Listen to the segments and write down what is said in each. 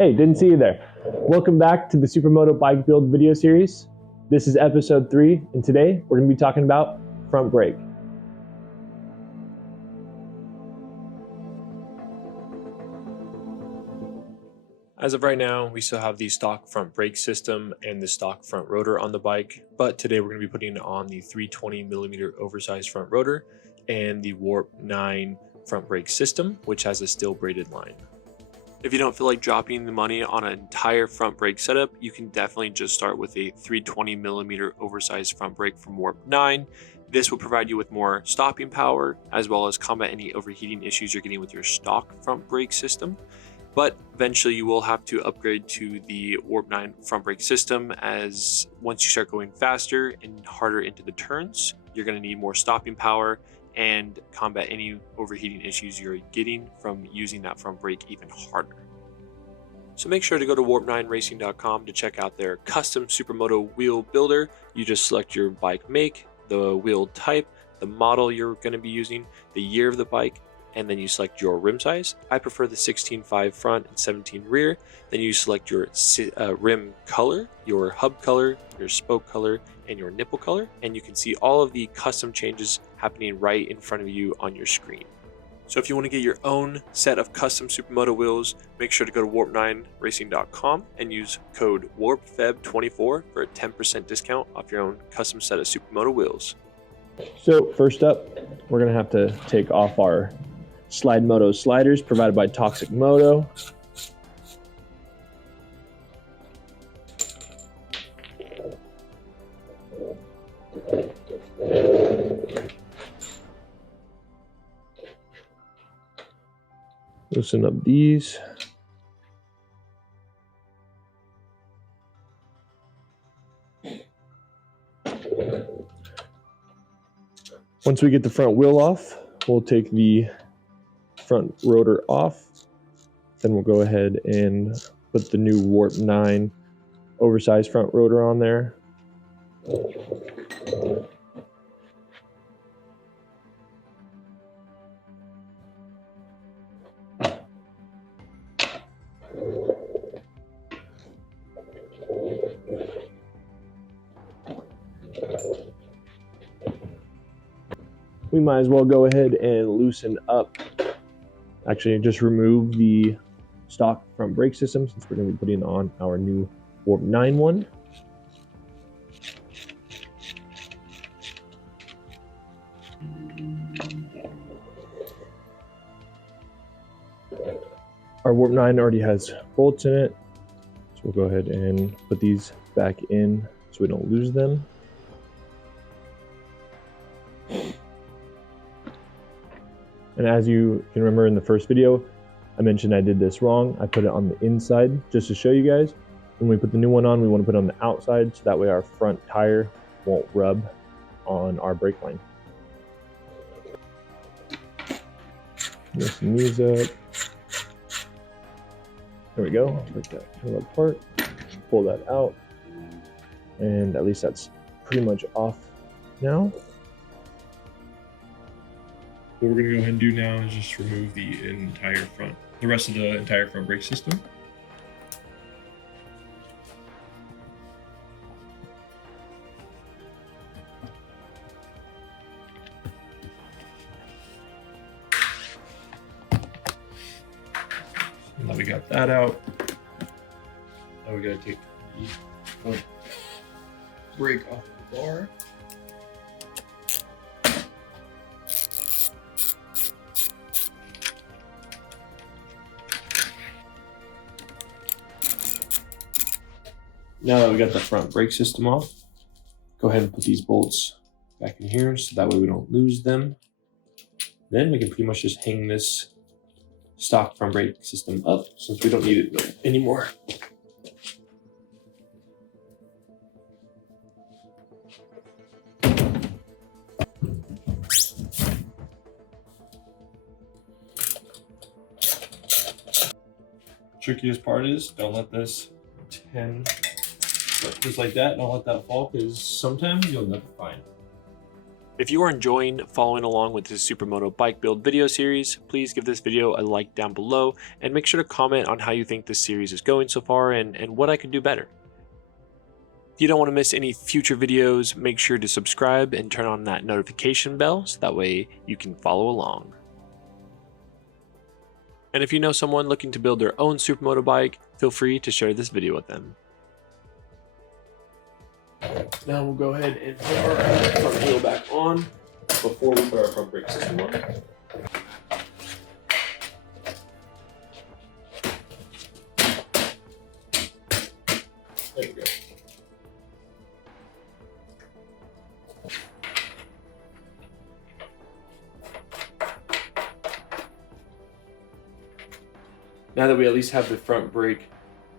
Hey, didn't see you there. Welcome back to the Supermoto bike build video series. This is episode 3, and today we're going to be talking about front brake. As of right now, we still have the stock front brake system and the stock front rotor on the bike, but today we're going to be putting on the 320mm oversized front rotor and the Warp9 front brake system, which has a steel braided line. If you don't feel like dropping the money on an entire front brake setup, you can definitely just start with a 320mm oversized front brake from Warp9. This will provide you with more stopping power, as well as combat any overheating issues you're getting with your stock front brake system. But eventually you will have to upgrade to the Warp9 front brake system, as once you start going faster and harder into the turns, you're going to need more stopping power and combat any overheating issues you're getting from using that front brake even harder. So make sure to go to warp9racing.com to check out their custom Supermoto wheel builder. You just select your bike make, the wheel type, the model you're going to be using, the year of the bike, and then you select your rim size. I prefer the 16.5 front and 17 rear. Then you select your rim color, your hub color, your spoke color, and your nipple color. And you can see all of the custom changes happening right in front of you on your screen. So if you want to get your own set of custom Supermoto wheels, make sure to go to warp9racing.com and use code WARPFEB24 for a 10% discount off your own custom set of Supermoto wheels. So first up, we're going to have to take off our Slide Moto sliders provided by Toxic Moto. Loosen up these. Once we get the front wheel off, we'll take the front rotor off. Then we'll go ahead and put the new Warp9 oversized front rotor on there. We might as well go ahead and loosen up. Actually, just remove the stock front brake system since we're going to be putting on our new Warp9 one. Our Warp9 already has bolts in it, so we'll go ahead and put these back in so we don't lose them. And as you can remember in the first video, I mentioned I did this wrong. I put it on the inside just to show you guys. When we put the new one on, we want to put it on the outside so that way our front tire won't rub on our brake line. Loosen these up. There we go. Break that kind of apart. Pull that out. And at least that's pretty much off now. What we're going to go ahead and do now is just remove the rest of the entire front brake system. Now we got that out. Now we got to take the front brake off of the bar. Now that we got the front brake system off, go ahead and put these bolts back in here so that way we don't lose them. Then we can pretty much just hang this stock front brake system up since we don't need it anymore. Trickiest part is don't let this just like that, don't let that fall, because sometimes you'll never find it. If you are enjoying following along with this Supermoto bike build video series, please give this video a like down below and make sure to comment on how you think this series is going so far and what I could do better. If you don't want to miss any future videos, make sure to subscribe and turn on that notification bell so that way you can follow along. And if you know someone looking to build their own Supermoto bike, feel free to share this video with them. Now we'll go ahead and put our front wheel back on before we put our front brake system on. There we go. Now that we at least have the front brake,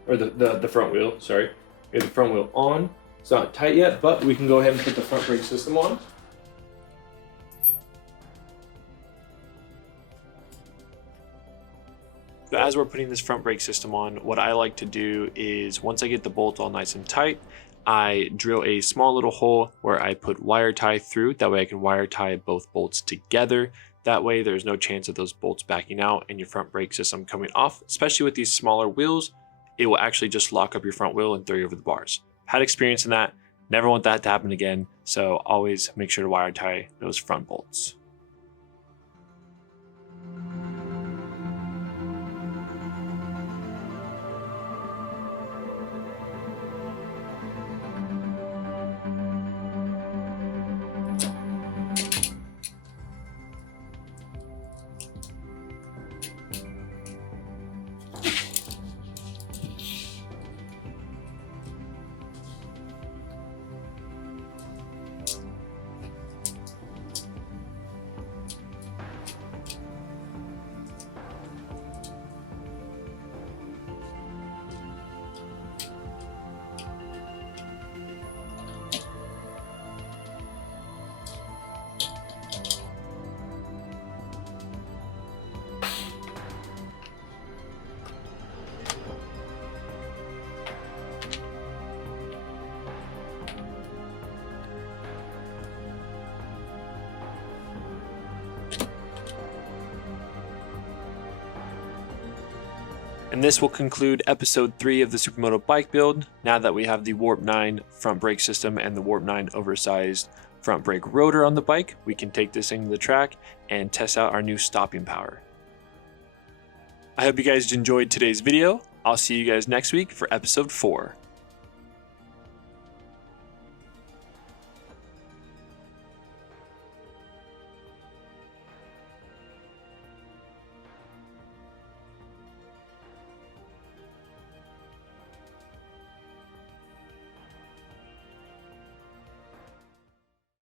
or the front wheel, sorry, we have the front wheel on. It's not tight yet, but we can go ahead and put the front brake system on. So as we're putting this front brake system on, what I like to do is once I get the bolts all nice and tight, I drill a small little hole where I put wire tie through. That way I can wire tie both bolts together. That way there's no chance of those bolts backing out and your front brake system coming off. Especially with these smaller wheels, it will actually just lock up your front wheel and throw you over the bars. Had experience in that, never want that to happen again, so always make sure to wire tie those front bolts. And this will conclude episode 3 of the Supermoto bike build. Now that we have the Warp9 front brake system and the Warp9 oversized front brake rotor on the bike, we can take this into the track and test out our new stopping power. I hope you guys enjoyed today's video. I'll see you guys next week for episode 4.